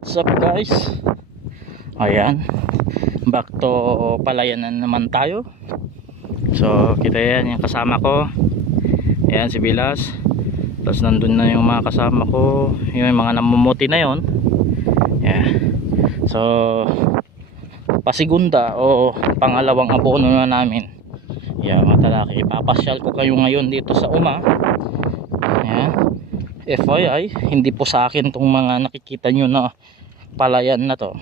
What's up guys? Ayan, back to palayan na naman tayo. So kita yan yung kasama ko. Ayan si Bilas. Tapos nandun na yung mga kasama ko, yung mga namumuti na yon. Ayan. So pasigunda o pangalawang abono na namin. Ayan mga talaki, ipapasyal ko kayo ngayon dito sa Uma. Ayan. FYI, hindi po sa akin tong mga nakikita nyo na palayan na to.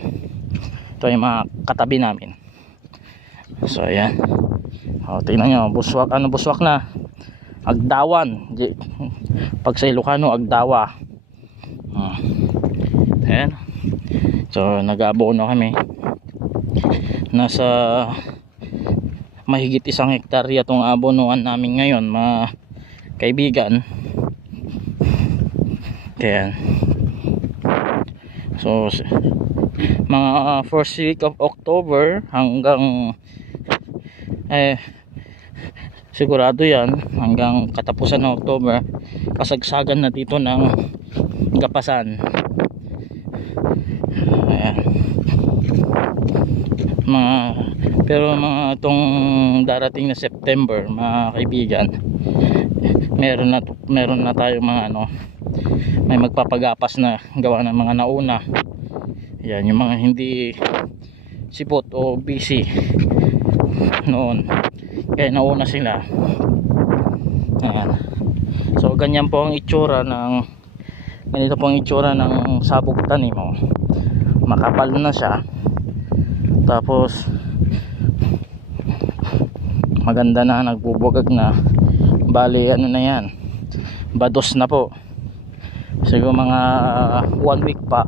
Ito yung mga katabi namin. So ayan, tingnan nyo, buswak, buswak na Agdawan. Pag sa Ilocano, Agdawa. Ayan. So nag-aabono kami. Nasa mahigit 1 hektarya tong abonoan namin ngayon mga kaibigan. Ayan. So mga first week of October hanggang sigurado yan hanggang katapusan ng October, kasagsagan na dito ng gapasan. Ayan. Pero mga itong darating na September mga kaibigan, meron na tayo mga may magpapagapas na gawa ng mga nauna. Yan yung mga hindi sipot o busy noon, kaya nauna sila. Ayan. So ganyan po ang itsura ng ganito po ang itsura ng sabog tanim. Makapal na siya, tapos maganda na, nagbubugag na. Bali ano na yan, bados na po. Siguro mga 1 week pa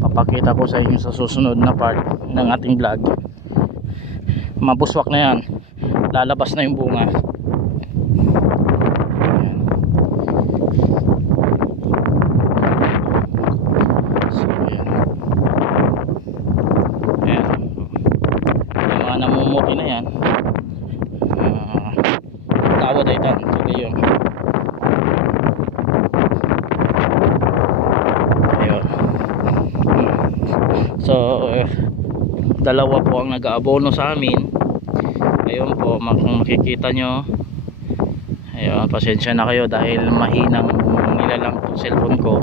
papakita ko sa inyo sa susunod na part ng ating vlog. Mabuswak na yan, lalabas na yung bunga. So yan, ayan. Yung mga namumuti na yan, tawad ay tan yun. So dalawa po ang nag-aabono sa amin. Ayun po, kung makikita nyo, ayun, pasensya na kayo dahil mahinang nilalang po cellphone ko.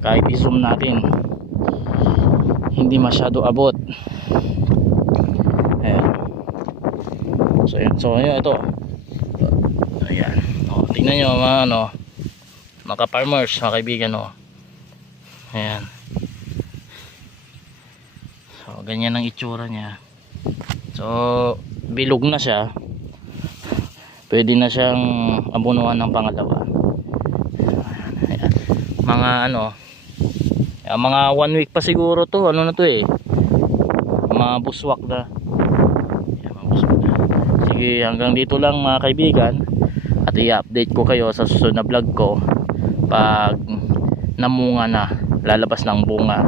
Kahit i-zoom natin, hindi masyado abot. Ayan. So ayun, ito. Ayan. Tingnan nyo mga mga farmers, mga kaibigan. Ayan. So ganyan ang itsura niya. So bilog na siya, pwede na siyang abunuan ng pangalawa. Ayan. Mga mga 1 week pa siguro to, na to mabuswak na. Ayan, mabuswak na. Sige, hanggang dito lang mga kaibigan, at i-update ko kayo sa susunod na vlog ko pag namunga na, lalabas ng bunga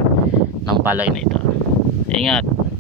ng palay na ito. Ingat.